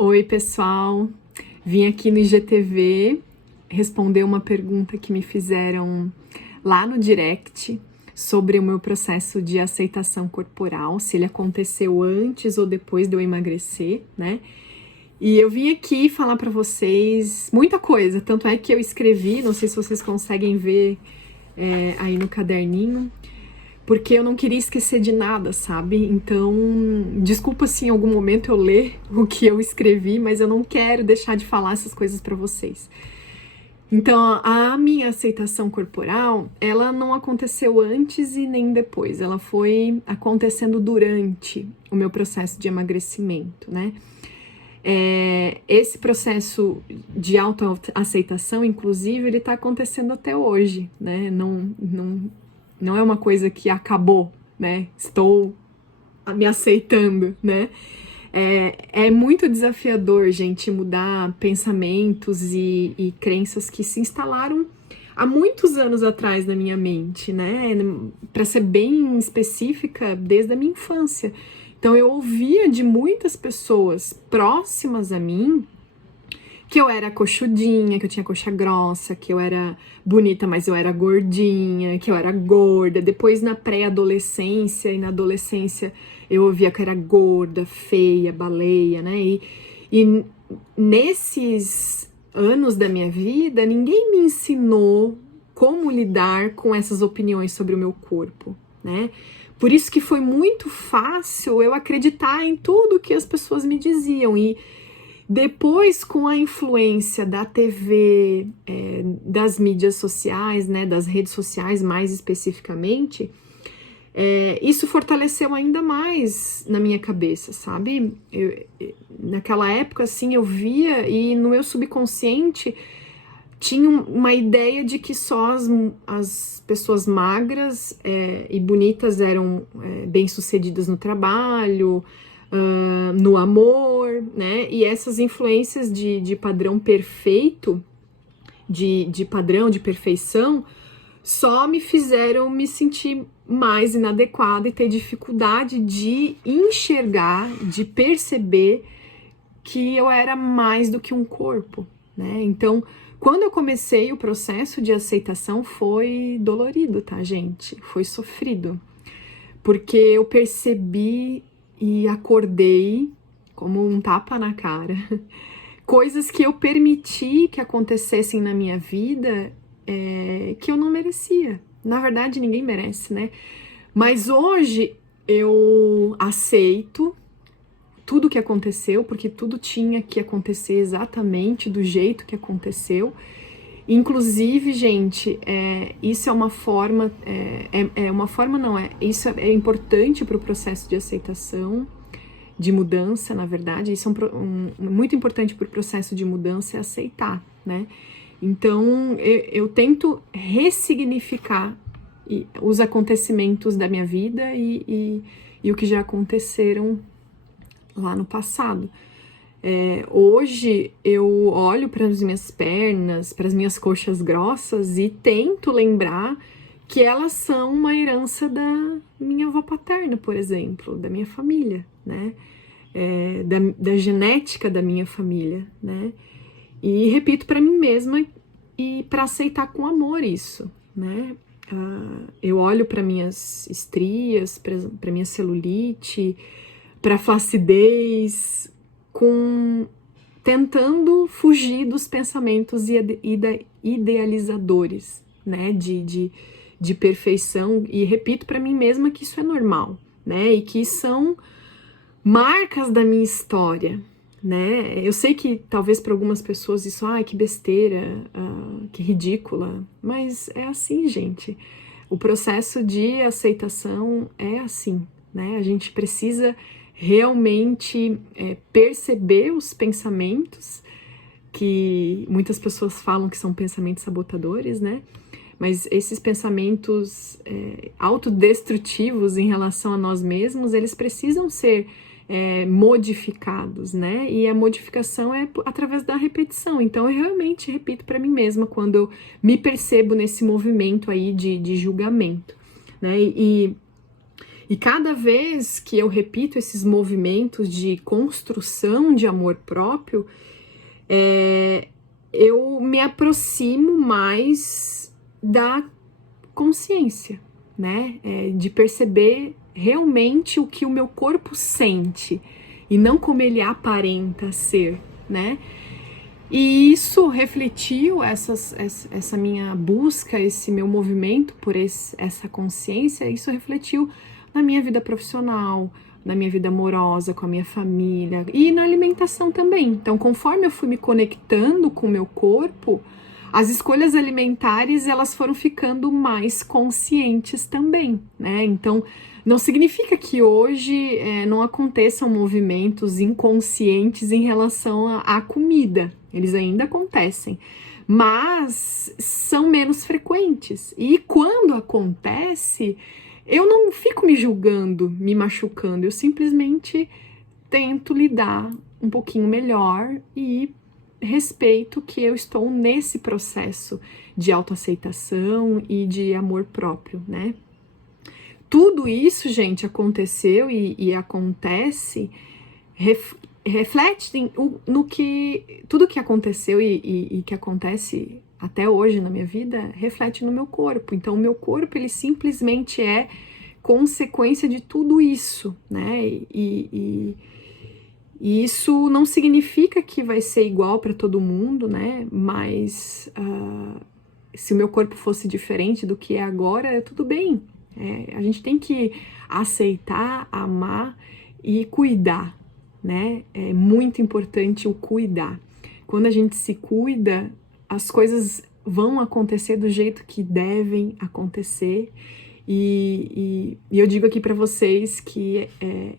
Oi, pessoal. Vim aqui no IGTV responder uma pergunta que me fizeram lá no direct sobre o meu processo de aceitação corporal, se ele aconteceu antes ou depois de eu emagrecer, né? E eu vim aqui falar pra vocês muita coisa, tanto é que eu escrevi, não sei se vocês conseguem ver aí no caderninho, porque eu não queria esquecer de nada, sabe? Então, desculpa se em algum momento eu ler o que eu escrevi, mas eu não quero deixar de falar essas coisas pra vocês. Então, a minha aceitação corporal, ela não aconteceu antes e nem depois, ela foi acontecendo durante o meu processo de emagrecimento, né? Esse processo de autoaceitação, inclusive, ele tá acontecendo até hoje, né? Não é uma coisa que acabou, né? Estou me aceitando, né? É muito desafiador, gente, mudar pensamentos e crenças que se instalaram há muitos anos atrás na minha mente, né? Para ser bem específica, desde a minha infância. Então eu ouvia de muitas pessoas próximas a mim que eu era coxudinha, que eu tinha coxa grossa, que eu era bonita, mas eu era gordinha, que eu era gorda. Depois na pré-adolescência e na adolescência eu ouvia que eu era gorda, feia, baleia, né? E nesses anos da minha vida, ninguém me ensinou como lidar com essas opiniões sobre o meu corpo, né? Por isso que foi muito fácil eu acreditar em tudo que as pessoas me diziam. E depois, com a influência da TV, das mídias sociais, né, das redes sociais mais especificamente, isso fortaleceu ainda mais na minha cabeça, sabe? Naquela época, assim, eu via e no meu subconsciente tinha uma ideia de que só as pessoas magras e bonitas eram bem-sucedidas no trabalho, no amor, né? E essas influências de padrão perfeito, de padrão, de perfeição, só me fizeram me sentir mais inadequada e ter dificuldade de enxergar, de perceber que eu era mais do que um corpo, né? Então, quando eu comecei o processo de aceitação, foi dolorido, tá, gente? Foi sofrido, porque eu percebi e acordei como um tapa na cara coisas que eu permiti que acontecessem na minha vida que eu não merecia. Na verdade, ninguém merece, né? Mas hoje eu aceito tudo o que aconteceu, porque tudo tinha que acontecer exatamente do jeito que aconteceu. Inclusive, gente, isso é uma forma, isso é importante para o processo de aceitação, de mudança, na verdade, isso é muito importante para o processo de mudança, é aceitar, né? Então, eu tento ressignificar os acontecimentos da minha vida e o que já aconteceram lá no passado. Hoje eu olho para as minhas pernas, para as minhas coxas grossas e tento lembrar que elas são uma herança da minha avó paterna, por exemplo, da minha família, né? Da genética da minha família, né? E repito para mim mesma e para aceitar com amor isso, né? Eu olho para minhas estrias, para minha celulite, para flacidez, tentando fugir dos pensamentos idealizadores, né, de perfeição, e repito para mim mesma que isso é normal, né, e que são marcas da minha história, né. Eu sei que talvez para algumas pessoas isso, que besteira, que ridícula, mas é assim, gente. O processo de aceitação é assim, né, a gente precisa realmente perceber os pensamentos, que muitas pessoas falam que são pensamentos sabotadores, né? Mas esses pensamentos autodestrutivos em relação a nós mesmos, eles precisam ser modificados, né? E a modificação é através da repetição. Então, eu realmente repito para mim mesma quando eu me percebo nesse movimento aí de julgamento, né? E cada vez que eu repito esses movimentos de construção de amor próprio, eu me aproximo mais da consciência, né? De perceber realmente o que o meu corpo sente e não como ele aparenta ser, né? E isso refletiu, essa minha busca, esse meu movimento por essa consciência, isso refletiu na minha vida profissional, na minha vida amorosa, com a minha família e na alimentação também. Então, conforme eu fui me conectando com o meu corpo, as escolhas alimentares, elas foram ficando mais conscientes também, né? Então, não significa que hoje não aconteçam movimentos inconscientes em relação à comida. Eles ainda acontecem, mas são menos frequentes. E quando acontece, eu não fico me julgando, me machucando. Eu simplesmente tento lidar um pouquinho melhor e respeito que eu estou nesse processo de autoaceitação e de amor próprio, né? Tudo isso, gente, aconteceu e acontece, reflete no que... Tudo que aconteceu e que acontece até hoje na minha vida, reflete no meu corpo. Então, o meu corpo, ele simplesmente é consequência de tudo isso, né? E isso não significa que vai ser igual para todo mundo, né? Mas se o meu corpo fosse diferente do que é agora, tudo bem. A gente tem que aceitar, amar e cuidar, né? É muito importante o cuidar. Quando a gente se cuida, as coisas vão acontecer do jeito que devem acontecer. E eu digo aqui para vocês que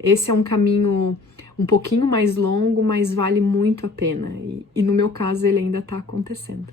esse é um caminho um pouquinho mais longo, mas vale muito a pena. E no meu caso, ele ainda está acontecendo.